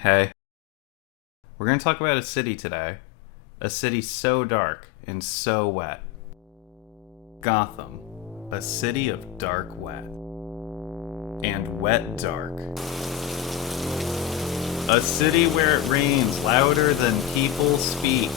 Hey, we're going to talk about a city today. A city so dark and so wet. Gotham, a city of dark wet. And wet dark. A city where it rains louder than people speak.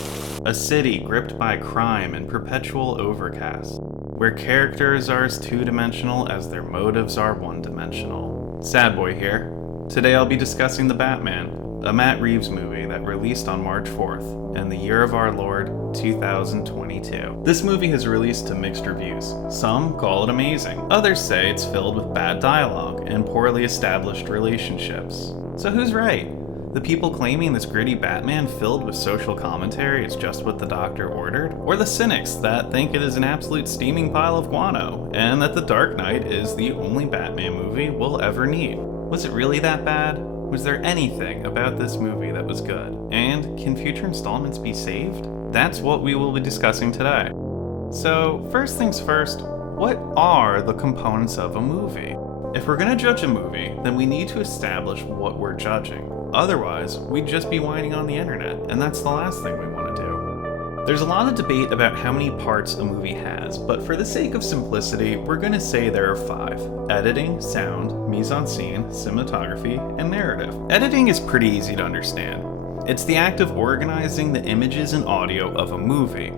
A city gripped by crime and perpetual overcast. Where characters are as two-dimensional as their motives are one-dimensional. SadBoi here. Today I'll be discussing The Batman, a Matt Reeves movie that released on March 4th, in the year of our Lord, 2022. This movie has released to mixed reviews. Some call it amazing. Others say it's filled with bad dialogue and poorly established relationships. So who's right? The people claiming this gritty Batman filled with social commentary is just what the doctor ordered? Or the cynics that think it is an absolute steaming pile of guano, and that The Dark Knight is the only Batman movie we'll ever need? Was it really that bad? Was there anything about this movie that was good? And can future installments be saved? That's what we will be discussing today. So, first things first, what are the components of a movie? If we're going to judge a movie, then we need to establish what we're judging. Otherwise, we'd just be whining on the internet, and that's the last thing we want to do. There's a lot of debate about how many parts a movie has, but for the sake of simplicity, we're going to say there are 5. Editing, sound, mise-en-scene, cinematography, and narrative. Editing is pretty easy to understand. It's the act of organizing the images and audio of a movie.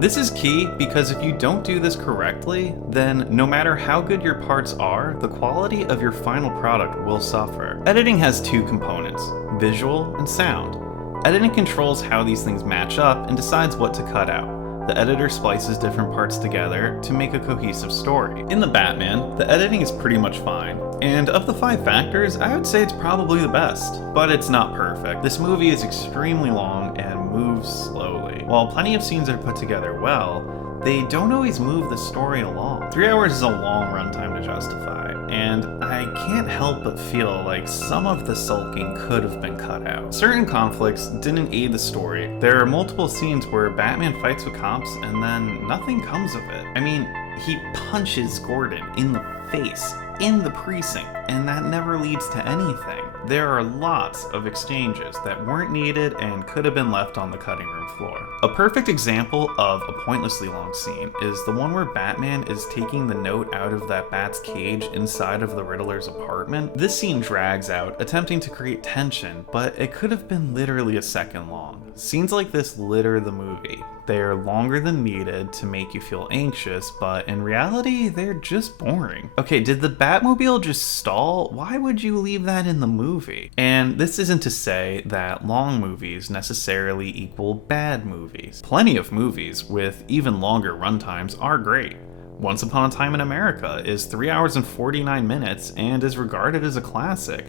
This is key because if you don't do this correctly, then no matter how good your parts are, the quality of your final product will suffer. Editing has 2 components, visual and sound. Editing controls how these things match up and decides what to cut out. The editor splices different parts together to make a cohesive story. In The Batman, the editing is pretty much fine, and of the 5 factors, I would say it's probably the best, but it's not perfect. This movie is extremely long and moves slowly. While plenty of scenes are put together well, they don't always move the story along. 3 hours is a long runtime to justify, and I can't help but feel like some of the sulking could have been cut out. Certain conflicts didn't aid the story. There are multiple scenes where Batman fights with cops and then nothing comes of it. I mean, he punches Gordon in the face, in the precinct, and that never leads to anything. There are lots of exchanges that weren't needed and could have been left on the cutting room floor. A perfect example of a pointlessly long scene is the one where Batman is taking the note out of that bat's cage inside of the Riddler's apartment. This scene drags out, attempting to create tension, but it could have been literally a second long. Scenes like this litter the movie. They are longer than needed to make you feel anxious, but in reality, they're just boring. Okay, did the Batmobile just stall? Why would you leave that in the movie? And this isn't to say that long movies necessarily equal bad movies. Plenty of movies with even longer runtimes are great. Once Upon a Time in America is 3 hours and 49 minutes and is regarded as a classic.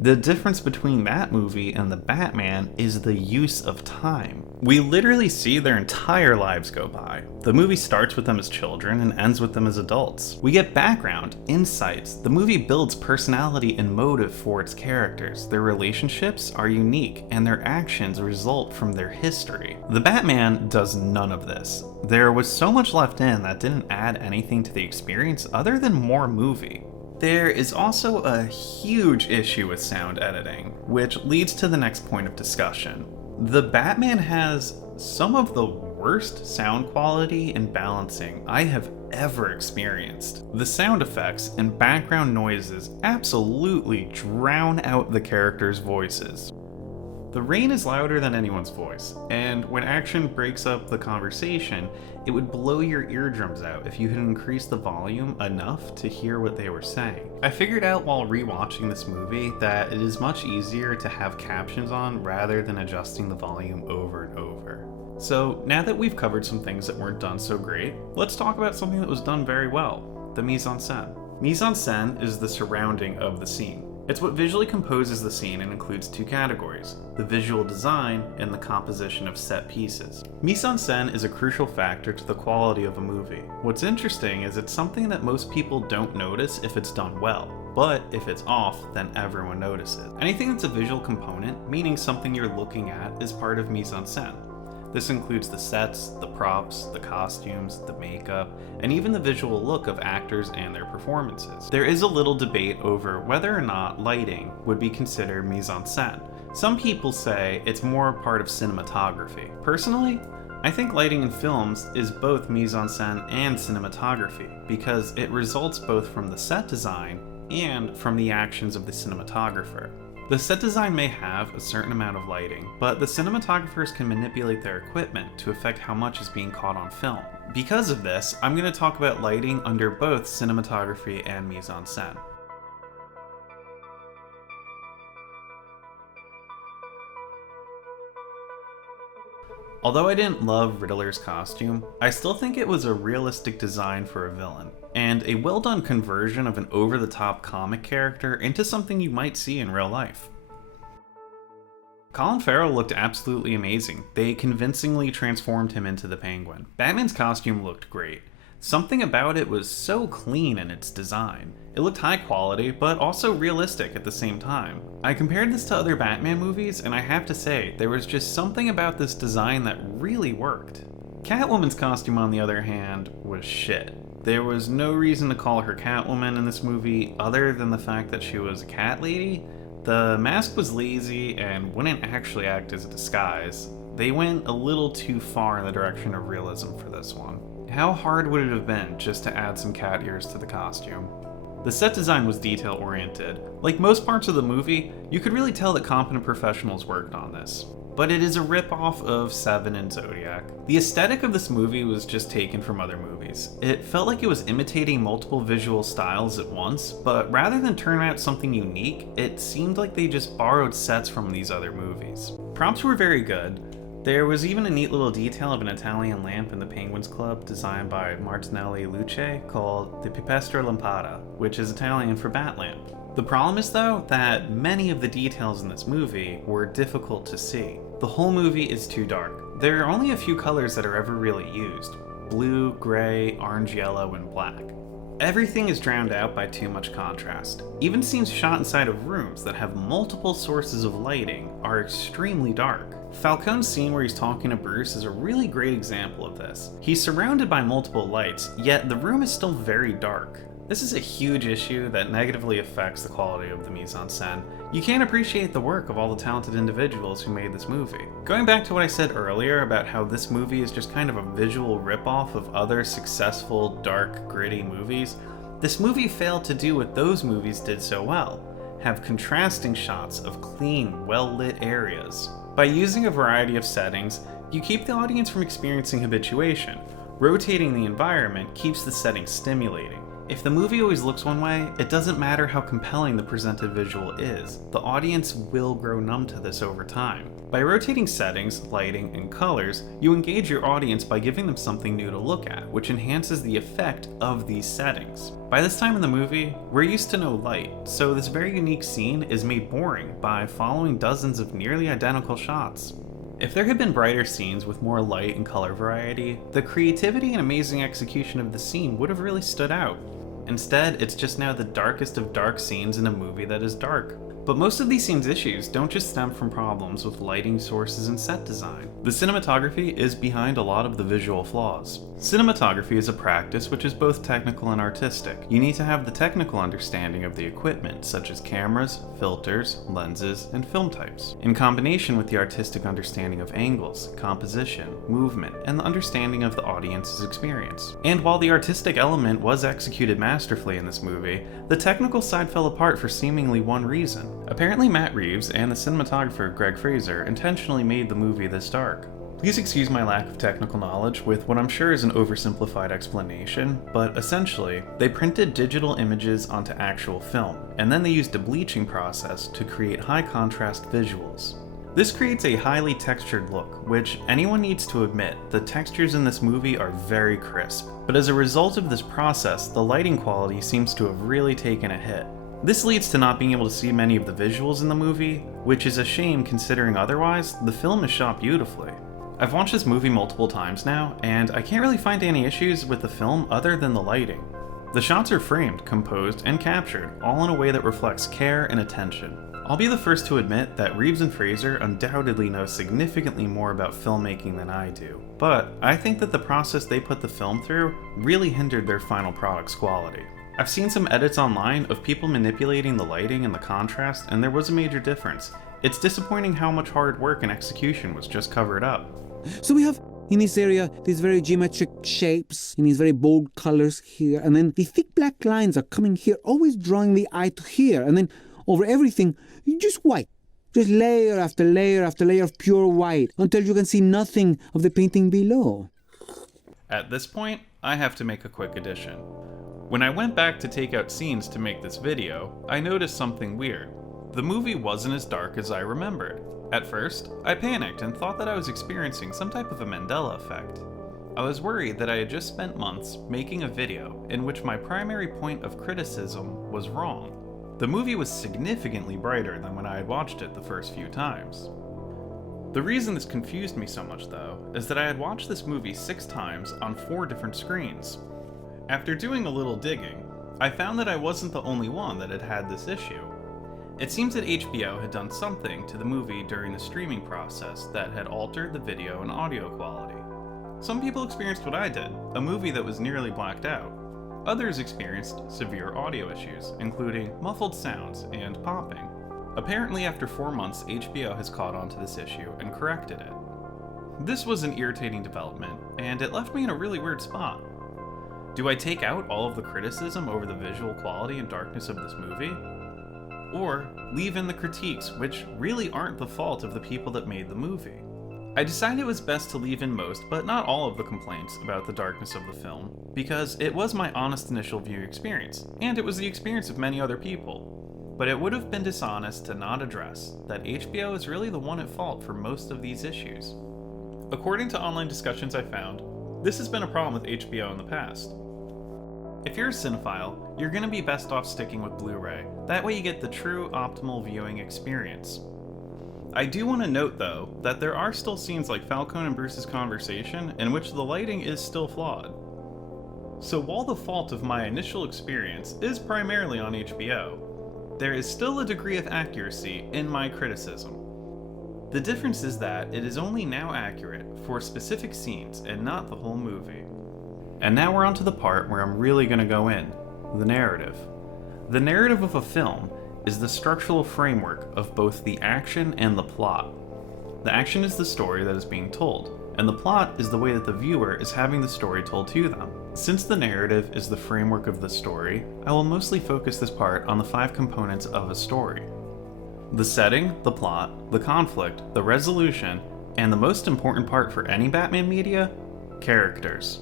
The difference between that movie and The Batman is the use of time. We literally see their entire lives go by. The movie starts with them as children and ends with them as adults. We get background, insights. The movie builds personality and motive for its characters. Their relationships are unique, and their actions result from their history. The Batman does none of this. There was so much left in that didn't add anything to the experience other than more movie. There is also a huge issue with sound editing, which leads to the next point of discussion. The Batman has some of the worst sound quality and balancing I have ever experienced. The sound effects and background noises absolutely drown out the characters' voices. The rain is louder than anyone's voice, and when action breaks up the conversation, it would blow your eardrums out if you had increased the volume enough to hear what they were saying. I figured out while rewatching this movie that it is much easier to have captions on rather than adjusting the volume over and over. So now that we've covered some things that weren't done so great, let's talk about something that was done very well: the mise-en-scène. Mise-en-scène is the surrounding of the scene. It's what visually composes the scene and includes two categories: the visual design and the composition of set pieces. Mise-en-scène is a crucial factor to the quality of a movie. What's interesting is it's something that most people don't notice if it's done well, but if it's off, then everyone notices. Anything that's a visual component, meaning something you're looking at, is part of mise-en-scène. This includes the sets, the props, the costumes, the makeup, and even the visual look of actors and their performances. There is a little debate over whether or not lighting would be considered mise-en-scène. Some people say it's more part of cinematography. Personally, I think lighting in films is both mise-en-scène and cinematography, because it results both from the set design and from the actions of the cinematographer. The set design may have a certain amount of lighting, but the cinematographers can manipulate their equipment to affect how much is being caught on film. Because of this, I'm going to talk about lighting under both cinematography and mise-en-scène. Although I didn't love Riddler's costume, I still think it was a realistic design for a villain, and a well-done conversion of an over-the-top comic character into something you might see in real life. Colin Farrell looked absolutely amazing. They convincingly transformed him into the Penguin. Batman's costume looked great. Something about it was so clean in its design. It looked high quality, but also realistic at the same time. I compared this to other Batman movies, and I have to say, there was just something about this design that really worked. Catwoman's costume, on the other hand, was shit. There was no reason to call her Catwoman in this movie other than the fact that she was a cat lady. The mask was lazy and wouldn't actually act as a disguise. They went a little too far in the direction of realism for this one. How hard would it have been just to add some cat ears to the costume? The set design was detail-oriented. Like most parts of the movie, you could really tell that competent professionals worked on this. But it is a rip-off of Seven and Zodiac. The aesthetic of this movie was just taken from other movies. It felt like it was imitating multiple visual styles at once, but rather than turn out something unique, it seemed like they just borrowed sets from these other movies. Props were very good. There was even a neat little detail of an Italian lamp in the Penguins Club designed by Martinelli Luce called the Pipistrello Lampada, which is Italian for bat lamp. The problem is, though, that many of the details in this movie were difficult to see. The whole movie is too dark. There are only a few colors that are ever really used: blue, gray, orange, yellow, and black. Everything is drowned out by too much contrast. Even scenes shot inside of rooms that have multiple sources of lighting are extremely dark. Falcone's scene where he's talking to Bruce is a really great example of this. He's surrounded by multiple lights, yet the room is still very dark. This is a huge issue that negatively affects the quality of the mise-en-scène. You can't appreciate the work of all the talented individuals who made this movie. Going back to what I said earlier about how this movie is just kind of a visual ripoff of other successful, dark, gritty movies, this movie failed to do what those movies did so well: have contrasting shots of clean, well-lit areas. By using a variety of settings, you keep the audience from experiencing habituation. Rotating the environment keeps the setting stimulating. If the movie always looks one way, it doesn't matter how compelling the presented visual is. The audience will grow numb to this over time. By rotating settings, lighting, and colors, you engage your audience by giving them something new to look at, which enhances the effect of these settings. By this time in the movie, we're used to no light, so this very unique scene is made boring by following dozens of nearly identical shots. If there had been brighter scenes with more light and color variety, the creativity and amazing execution of the scene would have really stood out. Instead, it's just now the darkest of dark scenes in a movie that is dark. But most of these scenes' issues don't just stem from problems with lighting sources and set design. The cinematography is behind a lot of the visual flaws. Cinematography is a practice which is both technical and artistic. You need to have the technical understanding of the equipment, such as cameras, filters, lenses, and film types, in combination with the artistic understanding of angles, composition, movement, and the understanding of the audience's experience. And while the artistic element was executed masterfully in this movie, the technical side fell apart for seemingly one reason. Apparently Matt Reeves and the cinematographer Greg Fraser intentionally made the movie this dark. Please excuse my lack of technical knowledge with what I'm sure is an oversimplified explanation, but essentially, they printed digital images onto actual film, and then they used a bleaching process to create high contrast visuals. This creates a highly textured look, which anyone needs to admit, the textures in this movie are very crisp. But as a result of this process, the lighting quality seems to have really taken a hit. This leads to not being able to see many of the visuals in the movie, which is a shame considering otherwise, the film is shot beautifully. I've watched this movie multiple times now, and I can't really find any issues with the film other than the lighting. The shots are framed, composed, and captured, all in a way that reflects care and attention. I'll be the first to admit that Reeves and Fraser undoubtedly know significantly more about filmmaking than I do, but I think that the process they put the film through really hindered their final product's quality. I've seen some edits online of people manipulating the lighting and the contrast, and there was a major difference. It's disappointing how much hard work and execution was just covered up. So we have in this area these very geometric shapes in these very bold colors here, and then the thick black lines are coming here, always drawing the eye to here, and then over everything, just white. Just layer after layer after layer of pure white, until you can see nothing of the painting below. At this point, I have to make a quick addition. When I went back to take out scenes to make this video, I noticed something weird. The movie wasn't as dark as I remembered. At first, I panicked and thought that I was experiencing some type of a Mandela effect. I was worried that I had just spent months making a video in which my primary point of criticism was wrong. The movie was significantly brighter than when I had watched it the first few times. The reason this confused me so much, though, is that I had watched this movie 6 times on 4 different screens. After doing a little digging, I found that I wasn't the only one that had had this issue. It seems that HBO had done something to the movie during the streaming process that had altered the video and audio quality. Some people experienced what I did, a movie that was nearly blacked out. Others experienced severe audio issues, including muffled sounds and popping. Apparently after 4 months, HBO has caught on to this issue and corrected it. This was an irritating development, and it left me in a really weird spot. Do I take out all of the criticism over the visual quality and darkness of this movie? Or leave in the critiques, which really aren't the fault of the people that made the movie? I decided it was best to leave in most, but not all of the complaints about the darkness of the film, because it was my honest initial viewing experience, and it was the experience of many other people. But it would have been dishonest to not address that HBO is really the one at fault for most of these issues. According to online discussions I found, this has been a problem with HBO in the past. If you're a cinephile, you're going to be best off sticking with Blu-ray. That way you get the true optimal viewing experience. I do want to note, though, that there are still scenes like Falcone and Bruce's conversation in which the lighting is still flawed. So while the fault of my initial experience is primarily on HBO, there is still a degree of accuracy in my criticism. The difference is that it is only now accurate for specific scenes and not the whole movie. And now we're on to the part where I'm really going to go in, the narrative. The narrative of a film is the structural framework of both the action and the plot. The action is the story that is being told, and the plot is the way that the viewer is having the story told to them. Since the narrative is the framework of the story, I will mostly focus this part on the 5 components of a story. The setting, the plot, the conflict, the resolution, and the most important part for any Batman media, characters.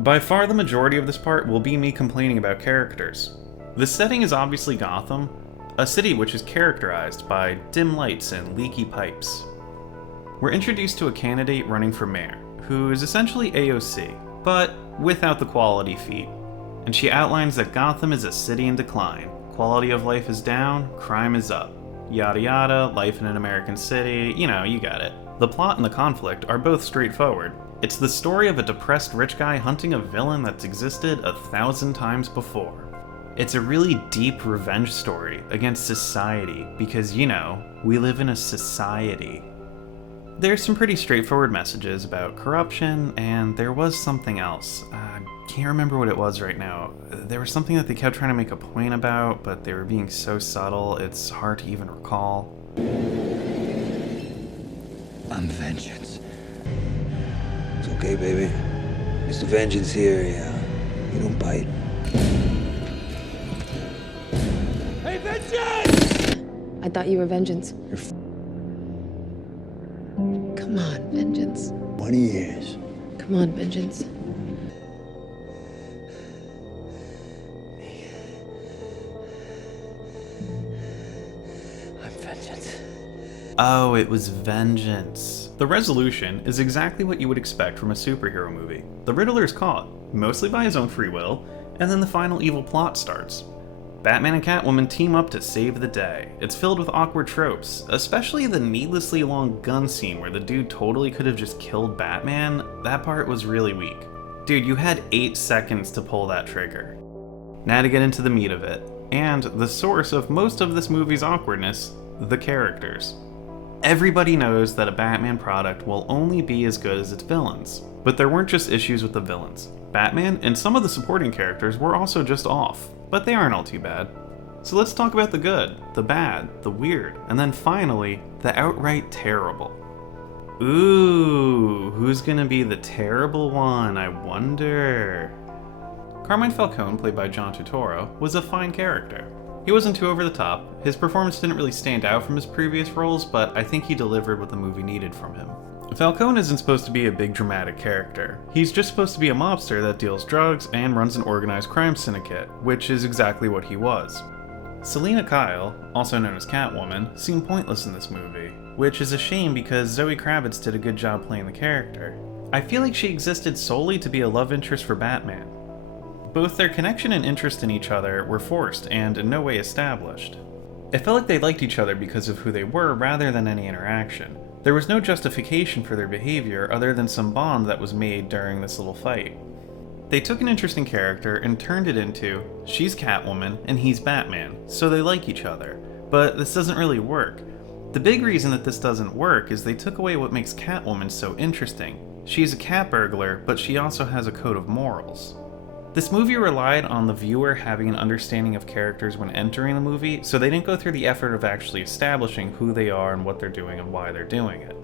By far the majority of this part will be me complaining about characters. The setting is obviously Gotham, a city which is characterized by dim lights and leaky pipes. We're introduced to a candidate running for mayor, who is essentially AOC, but without the quality feat. And she outlines that Gotham is a city in decline, quality of life is down, crime is up, yada yada, life in an American city, you got it. The plot and the conflict are both straightforward. It's the story of a depressed rich guy hunting a villain that's existed 1,000 times before. It's a really deep revenge story against society because, we live in a society. There's some pretty straightforward messages about corruption, and there was something else. I can't remember what it was right now. There was something that they kept trying to make a point about, but they were being so subtle, it's hard to even recall. I'm Vengeance. It's okay, baby. Mr. Vengeance here, yeah. You don't bite. Hey, Vengeance! I thought you were Vengeance. You're Come on, Vengeance. 20 years. Come on, Vengeance. I'm Vengeance. Oh, it was Vengeance. The resolution is exactly what you would expect from a superhero movie. The Riddler is caught, mostly by his own free will, and then the final evil plot starts. Batman and Catwoman team up to save the day. It's filled with awkward tropes, especially the needlessly long gun scene where the dude totally could have just killed Batman. That part was really weak. Dude, you had 8 seconds to pull that trigger. Now to get into the meat of it, and the source of most of this movie's awkwardness, the characters. Everybody knows that a Batman product will only be as good as its villains, but there weren't just issues with the villains. Batman and some of the supporting characters were also just off, but they aren't all too bad. So let's talk about the good, the bad, the weird, and then finally, the outright terrible. Ooh, who's gonna be the terrible one, I wonder? Carmine Falcone, played by John Turturro, was a fine character. He wasn't too over the top, his performance didn't really stand out from his previous roles, but I think he delivered what the movie needed from him. Falcone isn't supposed to be a big dramatic character. He's just supposed to be a mobster that deals drugs and runs an organized crime syndicate, which is exactly what he was. Selina Kyle, also known as Catwoman, seemed pointless in this movie, which is a shame because Zoe Kravitz did a good job playing the character. I feel like she existed solely to be a love interest for Batman. Both their connection and interest in each other were forced and in no way established. It felt like they liked each other because of who they were rather than any interaction. There was no justification for their behavior other than some bond that was made during this little fight. They took an interesting character and turned it into, she's Catwoman and he's Batman, so they like each other. But this doesn't really work. The big reason that this doesn't work is they took away what makes Catwoman so interesting. She's a cat burglar, but she also has a code of morals. This movie relied on the viewer having an understanding of characters when entering the movie, so they didn't go through the effort of actually establishing who they are and what they're doing and why they're doing it.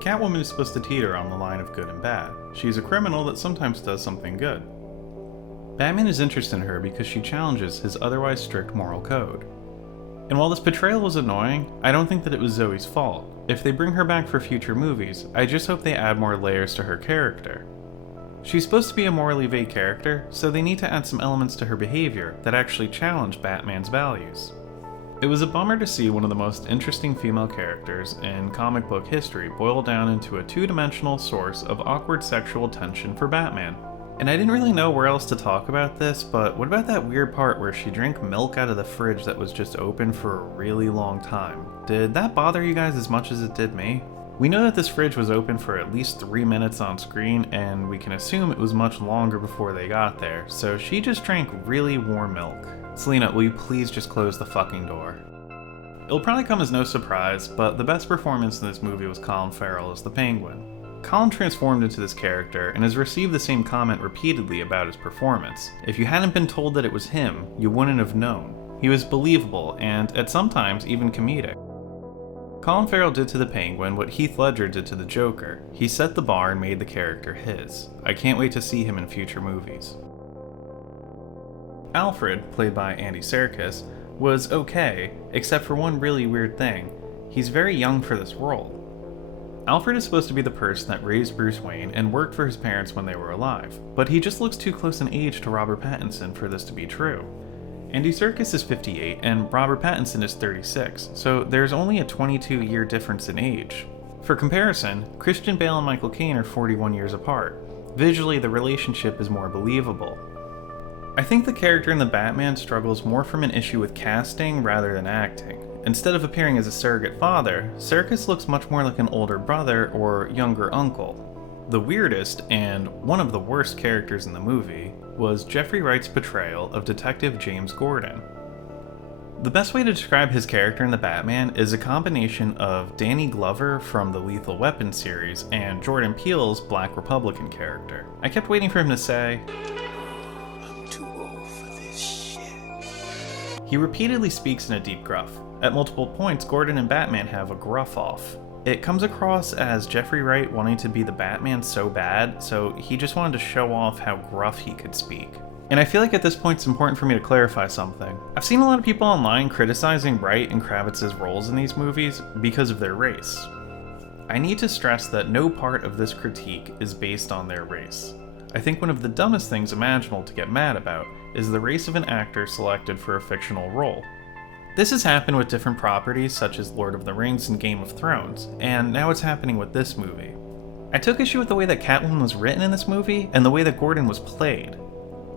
Catwoman is supposed to teeter on the line of good and bad. She's a criminal that sometimes does something good. Batman is interested in her because she challenges his otherwise strict moral code. And while this portrayal was annoying, I don't think that it was Zoe's fault. If they bring her back for future movies, I just hope they add more layers to her character. She's supposed to be a morally vague character, so they need to add some elements to her behavior that actually challenge Batman's values. It was a bummer to see one of the most interesting female characters in comic book history boil down into a two-dimensional source of awkward sexual tension for Batman. And I didn't really know where else to talk about this, but what about that weird part where she drank milk out of the fridge that was just open for a really long time? Did that bother you guys as much as it did me? We know that this fridge was open for at least 3 minutes on screen, and we can assume it was much longer before they got there, so she just drank really warm milk. Selina, will you please just close the fucking door? It'll probably come as no surprise, but the best performance in this movie was Colin Farrell as the Penguin. Colin transformed into this character and has received the same comment repeatedly about his performance. If you hadn't been told that it was him, you wouldn't have known. He was believable and, at some times, even comedic. Colin Farrell did to the Penguin what Heath Ledger did to the Joker. He set the bar and made the character his. I can't wait to see him in future movies. Alfred, played by Andy Serkis, was okay, except for one really weird thing. He's very young for this role. Alfred is supposed to be the person that raised Bruce Wayne and worked for his parents when they were alive, but he just looks too close in age to Robert Pattinson for this to be true. Andy Serkis is 58 and Robert Pattinson is 36, so there's only a 22-year difference in age. For comparison, Christian Bale and Michael Caine are 41 years apart. Visually, the relationship is more believable. I think the character in The Batman struggles more from an issue with casting rather than acting. Instead of appearing as a surrogate father, Serkis looks much more like an older brother or younger uncle. The weirdest and one of the worst characters in the movie was Jeffrey Wright's portrayal of Detective James Gordon. The best way to describe his character in The Batman is a combination of Danny Glover from the Lethal Weapon series and Jordan Peele's Black Republican character. I kept waiting for him to say, I'm too old for this shit. He repeatedly speaks in a deep gruff. At multiple points, Gordon and Batman have a gruff off. It comes across as Jeffrey Wright wanting to be the Batman so bad, so he just wanted to show off how gruff he could speak. And I feel like at this point it's important for me to clarify something. I've seen a lot of people online criticizing Wright and Kravitz's roles in these movies because of their race. I need to stress that no part of this critique is based on their race. I think one of the dumbest things imaginable to get mad about is the race of an actor selected for a fictional role. This has happened with different properties such as Lord of the Rings and Game of Thrones, and now it's happening with this movie. I took issue with the way that Catwoman was written in this movie and the way that Gordon was played.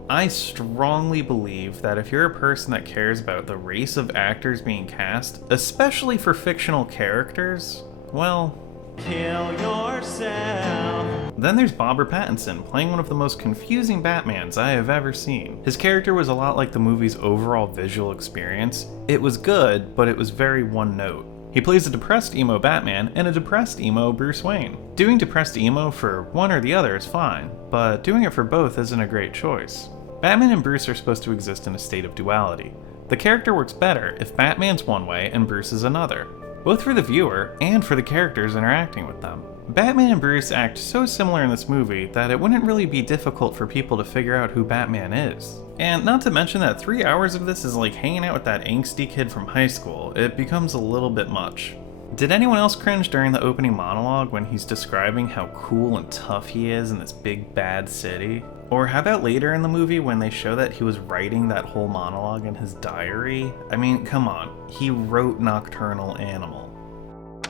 I strongly believe that if you're a person that cares about the race of actors being cast, especially for fictional characters, well, kill yourself. Then there's Robert Pattinson, playing one of the most confusing Batmans I have ever seen. His character was a lot like the movie's overall visual experience. It was good, but it was very one note. He plays a depressed emo Batman and a depressed emo Bruce Wayne. Doing depressed emo for one or the other is fine, but doing it for both isn't a great choice. Batman and Bruce are supposed to exist in a state of duality. The character works better if Batman's one way and Bruce is another, both for the viewer and for the characters interacting with them. Batman and Bruce act so similar in this movie that it wouldn't really be difficult for people to figure out who Batman is. And not to mention that 3 hours of this is like hanging out with that angsty kid from high school. It becomes a little bit much. Did anyone else cringe during the opening monologue when he's describing how cool and tough he is in this big bad city? Or how about later in the movie when they show that he was writing that whole monologue in his diary? I mean, come on, he wrote Nocturnal Animal.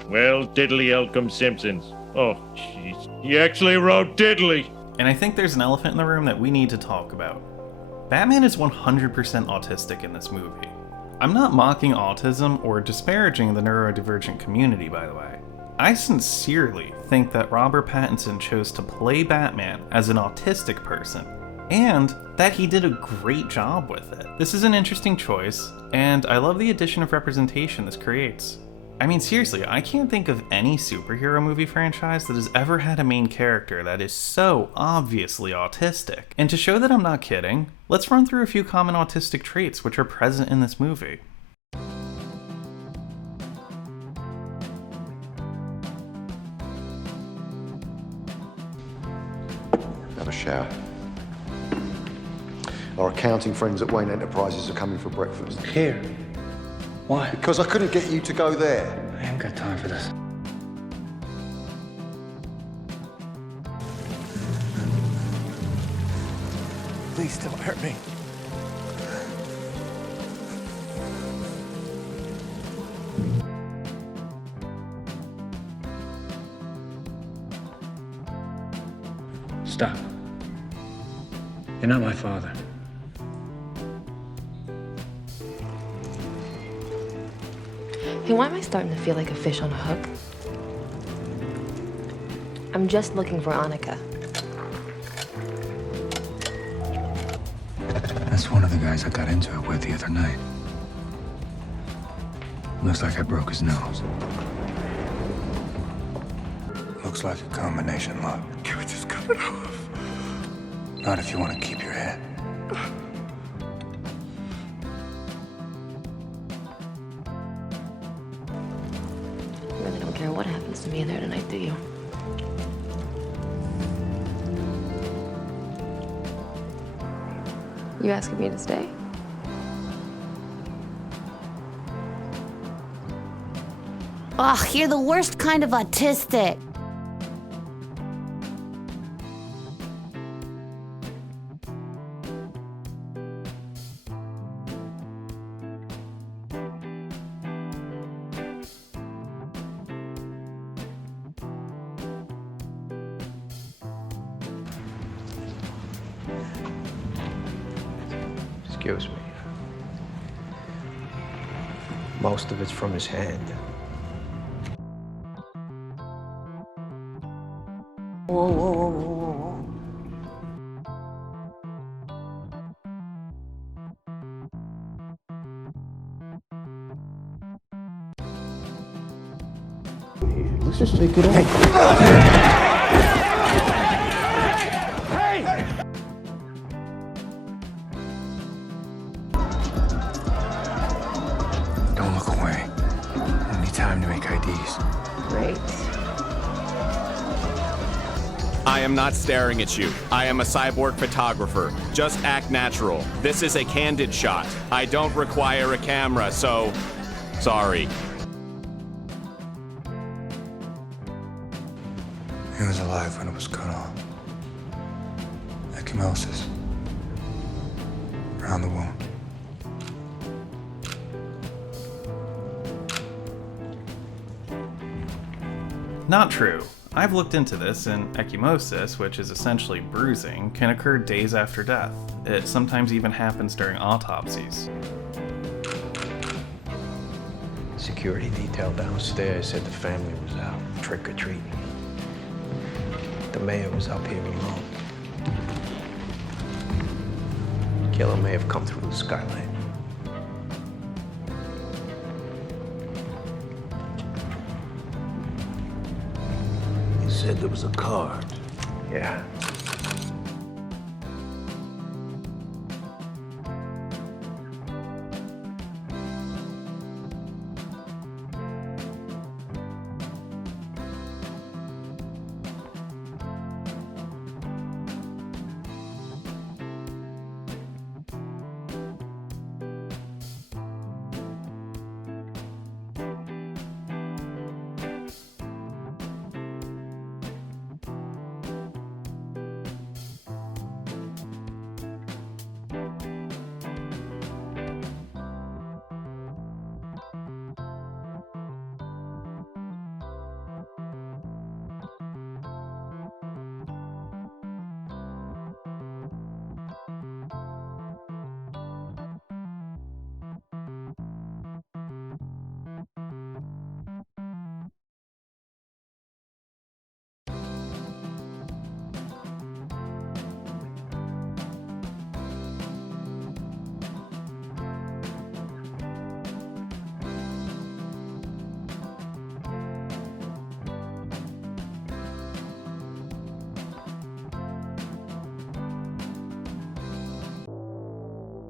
Well, diddly Elcom Simpsons. Oh, jeez. He actually wrote diddly! And I think there's an elephant in the room that we need to talk about. Batman is 100% autistic in this movie. I'm not mocking autism or disparaging the neurodivergent community, by the way. I sincerely think that Robert Pattinson chose to play Batman as an autistic person, and that he did a great job with it. This is an interesting choice, and I love the addition of representation this creates. I mean, seriously, I can't think of any superhero movie franchise that has ever had a main character that is so obviously autistic. And to show that I'm not kidding, let's run through a few common autistic traits which are present in this movie. Have a shower. Our accounting friends at Wayne Enterprises are coming for breakfast. Here. Why? Because I couldn't get you to go there. I ain't got time for this. Please don't hurt me. Stop. You're not my father. Hey, why am I starting to feel like a fish on a hook? I'm just looking for Annika. That's one of the guys I got into it with the other night. Looks like I broke his nose. Looks like a combination lock. Can we just cut it off? Not if you want to keep your head. You really don't care what happens to me in there tonight, do you? You asking me to stay? Ugh, you're the worst kind of autistic. Excuse me. Most of it's from his hand. Whoa, whoa, whoa, whoa, whoa, whoa. Let's just take it off. Don't look away. Only time to make IDs. Great. I am not staring at you. I am a cyborg photographer. Just act natural. This is a candid shot. I don't require a camera, so... sorry. He was alive when it was cut off. Ecchymosis. Around the wound. Not true. I've looked into this, and ecchymosis, which is essentially bruising, can occur days after death. It sometimes even happens during autopsies. Security detail downstairs said the family was out trick-or-treating. The mayor was up here alone. Killer may have come through the skylight. He said there was a card. Yeah.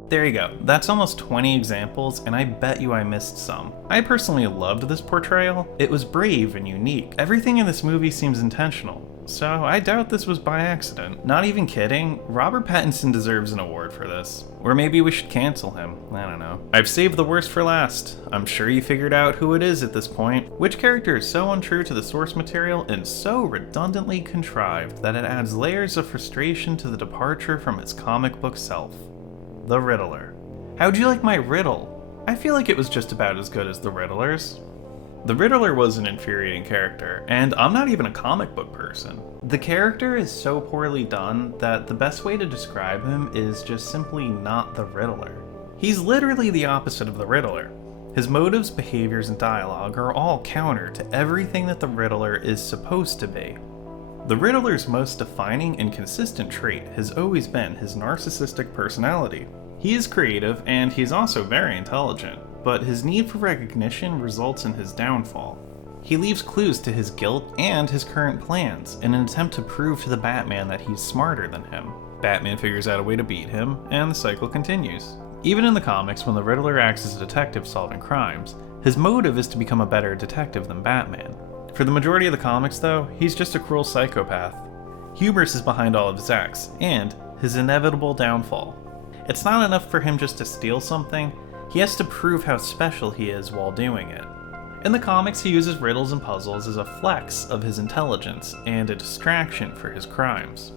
There you go. That's almost 20 examples, and I bet you I missed some. I personally loved this portrayal. It was brave and unique. Everything in this movie seems intentional, so I doubt this was by accident. Not even kidding, Robert Pattinson deserves an award for this. Or maybe we should cancel him. I don't know. I've saved the worst for last. I'm sure you figured out who it is at this point. Which character is so untrue to the source material and so redundantly contrived that it adds layers of frustration to the departure from its comic book self? The Riddler. How'd you like my riddle? I feel like it was just about as good as the Riddler's. The Riddler was an infuriating character, and I'm not even a comic book person. The character is so poorly done that the best way to describe him is just simply not the Riddler. He's literally the opposite of the Riddler. His motives, behaviors, and dialogue are all counter to everything that the Riddler is supposed to be. The Riddler's most defining and consistent trait has always been his narcissistic personality. He is creative, and he's also very intelligent, but his need for recognition results in his downfall. He leaves clues to his guilt and his current plans in an attempt to prove to the Batman that he's smarter than him. Batman figures out a way to beat him, and the cycle continues. Even in the comics, when the Riddler acts as a detective solving crimes, his motive is to become a better detective than Batman. For the majority of the comics, though, he's just a cruel psychopath. Hubris is behind all of his acts, and his inevitable downfall. It's not enough for him just to steal something, he has to prove how special he is while doing it. In the comics, he uses riddles and puzzles as a flex of his intelligence and a distraction for his crimes.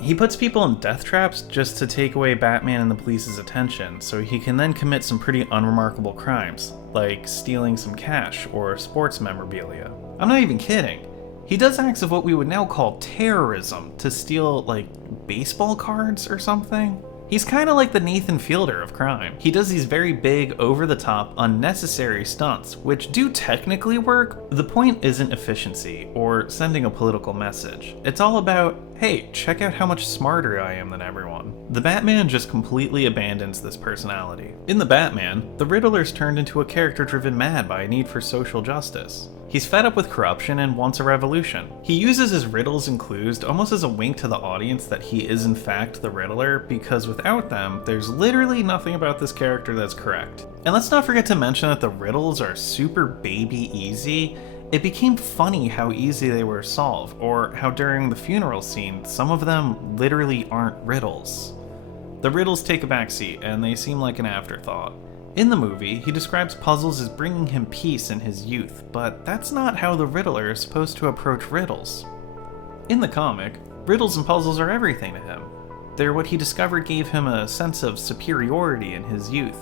He puts people in death traps just to take away Batman and the police's attention, so he can then commit some pretty unremarkable crimes, like stealing some cash or sports memorabilia. I'm not even kidding. He does acts of what we would now call terrorism to steal, like, baseball cards or something. He's kinda like the Nathan Fielder of crime. He does these very big, over-the-top, unnecessary stunts, which do technically work. The point isn't efficiency or sending a political message. It's all about, hey, check out how much smarter I am than everyone. The Batman just completely abandons this personality. In The Batman, the Riddler's turned into a character driven mad by a need for social justice. He's fed up with corruption and wants a revolution. He uses his riddles and clues almost as a wink to the audience that he is in fact the Riddler, because without them, there's literally nothing about this character that's correct. And let's not forget to mention that the riddles are super baby easy. It became funny how easy they were to solve, or how during the funeral scene, some of them literally aren't riddles. The riddles take a backseat, and they seem like an afterthought. In the movie, he describes puzzles as bringing him peace in his youth, but that's not how the Riddler is supposed to approach riddles. In the comic, riddles and puzzles are everything to him. They're what he discovered gave him a sense of superiority in his youth.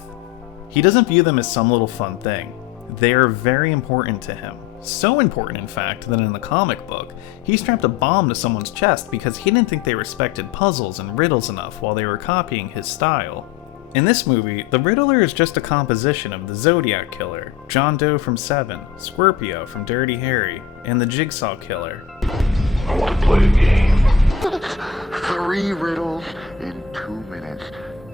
He doesn't view them as some little fun thing. They are very important to him. So important, in fact, that in the comic book, he strapped a bomb to someone's chest because he didn't think they respected puzzles and riddles enough while they were copying his style. In this movie, the Riddler is just a composition of the Zodiac Killer, John Doe from Seven, Scorpio from Dirty Harry, and the Jigsaw Killer. I want to play a game. 3 riddles in 2 minutes.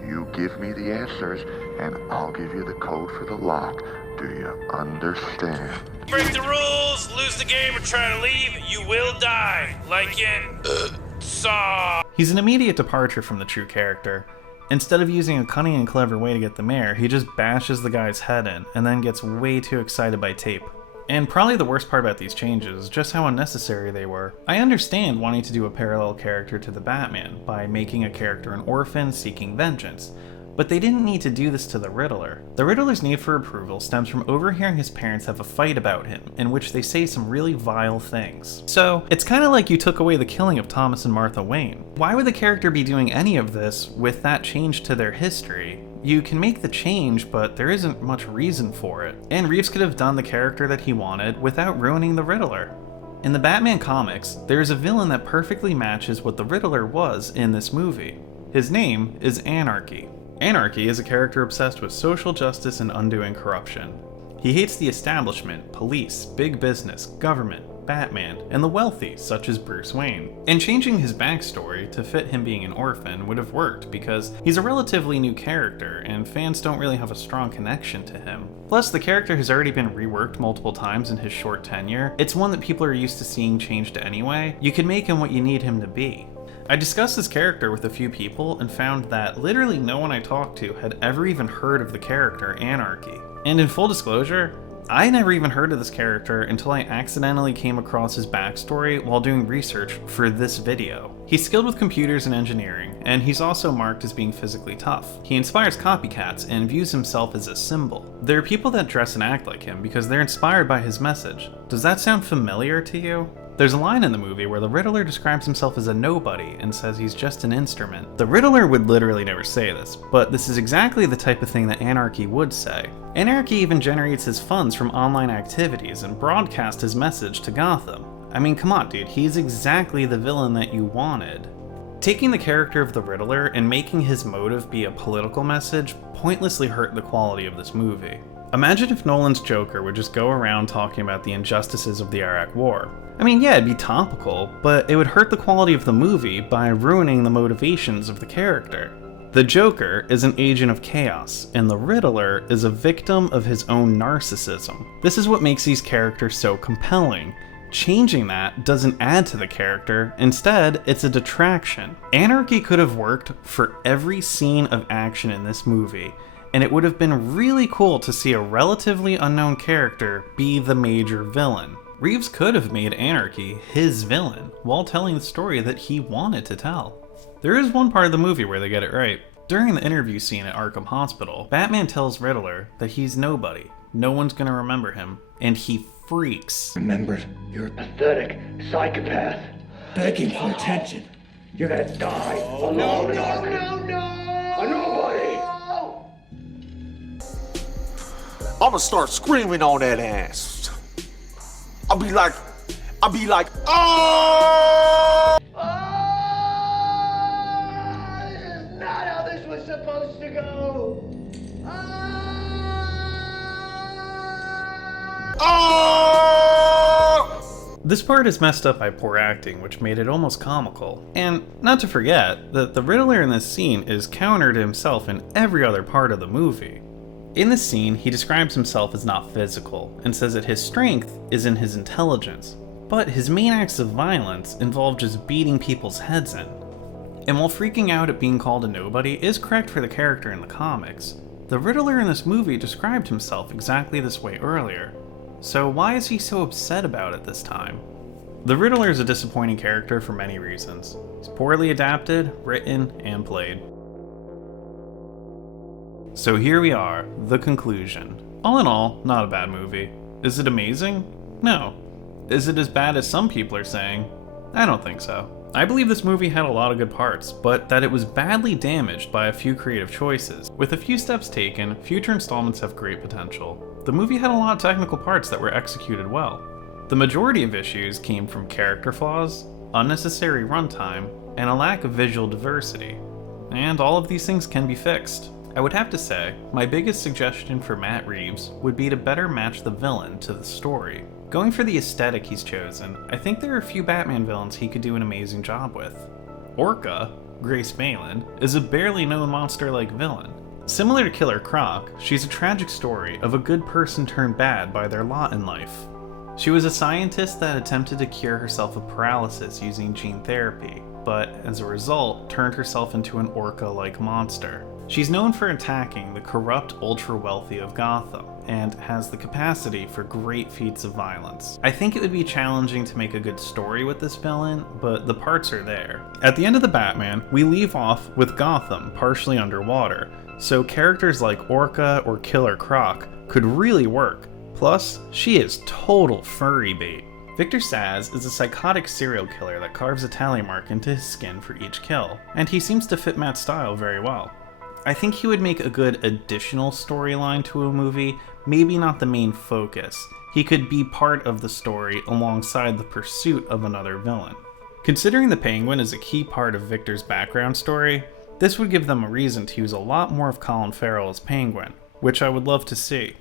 You give me the answers, and I'll give you the code for the lock. Do you understand? Break the rules, lose the game, or try to leave, you will die. Like in Saw. He's an immediate departure from the true character. Instead of using a cunning and clever way to get the mayor, he just bashes the guy's head in, and then gets way too excited by tape. And probably the worst part about these changes is just how unnecessary they were. I understand wanting to do a parallel character to the Batman by making a character an orphan seeking vengeance, but they didn't need to do this to the Riddler. The Riddler's need for approval stems from overhearing his parents have a fight about him, in which they say some really vile things. So, it's kinda like you took away the killing of Thomas and Martha Wayne. Why would the character be doing any of this with that change to their history? You can make the change, but there isn't much reason for it. And Reeves could have done the character that he wanted without ruining the Riddler. In the Batman comics, there is a villain that perfectly matches what the Riddler was in this movie. His name is Anarchy. Anarchy is a character obsessed with social justice and undoing corruption. He hates the establishment, police, big business, government, Batman, and the wealthy, such as Bruce Wayne. And changing his backstory to fit him being an orphan would have worked because he's a relatively new character and fans don't really have a strong connection to him. Plus, the character has already been reworked multiple times in his short tenure. It's one that people are used to seeing changed anyway. You can make him what you need him to be. I discussed this character with a few people and found that literally no one I talked to had ever even heard of the character Anarchy. And in full disclosure, I never even heard of this character until I accidentally came across his backstory while doing research for this video. He's skilled with computers and engineering, and he's also marked as being physically tough. He inspires copycats and views himself as a symbol. There are people that dress and act like him because they're inspired by his message. Does that sound familiar to you? There's a line in the movie where the Riddler describes himself as a nobody and says he's just an instrument. The Riddler would literally never say this, but this is exactly the type of thing that Anarchy would say. Anarchy even generates his funds from online activities and broadcasts his message to Gotham. I mean, come on dude, he's exactly the villain that you wanted. Taking the character of the Riddler and making his motive be a political message pointlessly hurt the quality of this movie. Imagine if Nolan's Joker would just go around talking about the injustices of the Iraq War. I mean, yeah, it'd be topical, but it would hurt the quality of the movie by ruining the motivations of the character. The Joker is an agent of chaos, and the Riddler is a victim of his own narcissism. This is what makes these characters so compelling. Changing that doesn't add to the character, instead, it's a detraction. Anarchy could have worked for every scene of action in this movie, and it would have been really cool to see a relatively unknown character be the major villain. Reeves could have made Anarchy his villain while telling the story that he wanted to tell. There is one part of the movie where they get it right. During the interview scene at Arkham Hospital, Batman tells Riddler that he's nobody, no one's gonna remember him, and he freaks. Remember, you're a pathetic psychopath, begging for attention. You're gonna die alone in Arkham. A nobody! I'ma start screaming on that ass. I'll be like, oh! This is not how this was supposed to go. This part is messed up by poor acting, which made it almost comical. And not to forget that the Riddler in this scene is counter to himself in every other part of the movie. In this scene, he describes himself as not physical, and says that his strength is in his intelligence, but his main acts of violence involve just beating people's heads in. And while freaking out at being called a nobody is correct for the character in the comics, the Riddler in this movie described himself exactly this way earlier. So why is he so upset about it this time? The Riddler is a disappointing character for many reasons. He's poorly adapted, written, and played. So here we are, the conclusion. All in all, not a bad movie. Is it amazing? No. Is it as bad as some people are saying? I don't think so. I believe this movie had a lot of good parts, but that it was badly damaged by a few creative choices. With a few steps taken, future installments have great potential. The movie had a lot of technical parts that were executed well. The majority of issues came from character flaws, unnecessary runtime, and a lack of visual diversity. And all of these things can be fixed. I would have to say, my biggest suggestion for Matt Reeves would be to better match the villain to the story. Going for the aesthetic he's chosen, I think there are a few Batman villains he could do an amazing job with. Orca, Grace Malin, is a barely known monster-like villain. Similar to Killer Croc, she's a tragic story of a good person turned bad by their lot in life. She was a scientist that attempted to cure herself of paralysis using gene therapy, but as a result, turned herself into an orca-like monster. She's known for attacking the corrupt ultra-wealthy of Gotham, and has the capacity for great feats of violence. I think it would be challenging to make a good story with this villain, but the parts are there. At the end of The Batman, we leave off with Gotham partially underwater, so characters like Orca or Killer Croc could really work. Plus, she is total furry bait. Victor Saz is a psychotic serial killer that carves a tally mark into his skin for each kill, and he seems to fit Matt's style very well. I think he would make a good additional storyline to a movie, maybe not the main focus. He could be part of the story alongside the pursuit of another villain. Considering the Penguin is a key part of Victor's background story, this would give them a reason to use a lot more of Colin Farrell as Penguin, which I would love to see.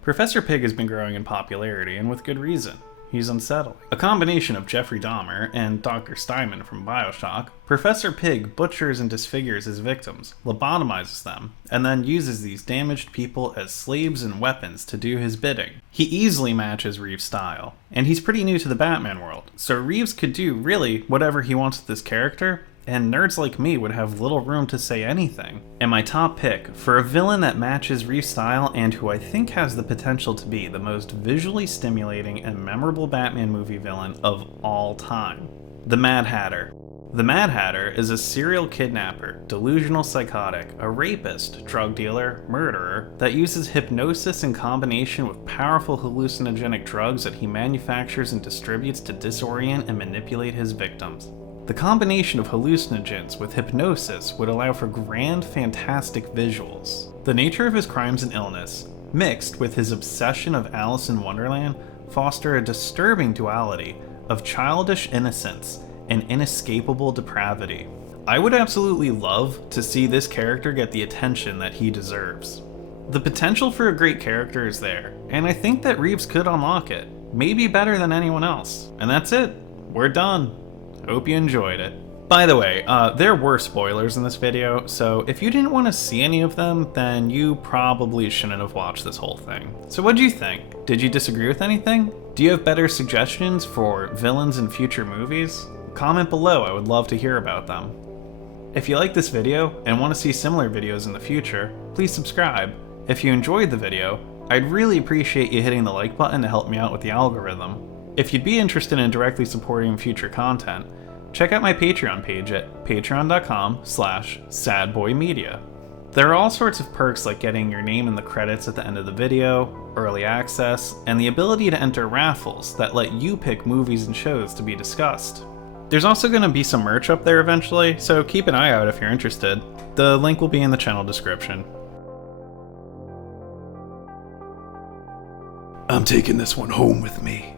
Professor Pig has been growing in popularity, and with good reason. He's unsettling. A combination of Jeffrey Dahmer and Dr. Steinman from BioShock, Professor Pig butchers and disfigures his victims, lobotomizes them, and then uses these damaged people as slaves and weapons to do his bidding. He easily matches Reeves' style, and he's pretty new to the Batman world, so Reeves could do really whatever he wants with this character, and nerds like me would have little room to say anything. And my top pick for a villain that matches Reeves' style and who I think has the potential to be the most visually stimulating and memorable Batman movie villain of all time, the Mad Hatter. The Mad Hatter is a serial kidnapper, delusional psychotic, a rapist, drug dealer, murderer that uses hypnosis in combination with powerful hallucinogenic drugs that he manufactures and distributes to disorient and manipulate his victims. The combination of hallucinogens with hypnosis would allow for grand, fantastic visuals. The nature of his crimes and illness, mixed with his obsession of Alice in Wonderland, foster a disturbing duality of childish innocence and inescapable depravity. I would absolutely love to see this character get the attention that he deserves. The potential for a great character is there, and I think that Reeves could unlock it, maybe better than anyone else. And that's it. We're done. Hope you enjoyed it. By the way, there were spoilers in this video, so if you didn't want to see any of them, then you probably shouldn't have watched this whole thing. So what'd you think? Did you disagree with anything? Do you have better suggestions for villains in future movies? Comment below, I would love to hear about them. If you like this video and want to see similar videos in the future, please subscribe. If you enjoyed the video, I'd really appreciate you hitting the like button to help me out with the algorithm. If you'd be interested in directly supporting future content, check out my Patreon page at patreon.com/SadBoiMedia. There are all sorts of perks like getting your name in the credits at the end of the video, early access, and the ability to enter raffles that let you pick movies and shows to be discussed. There's also going to be some merch up there eventually, so keep an eye out if you're interested. The link will be in the channel description. I'm taking this one home with me.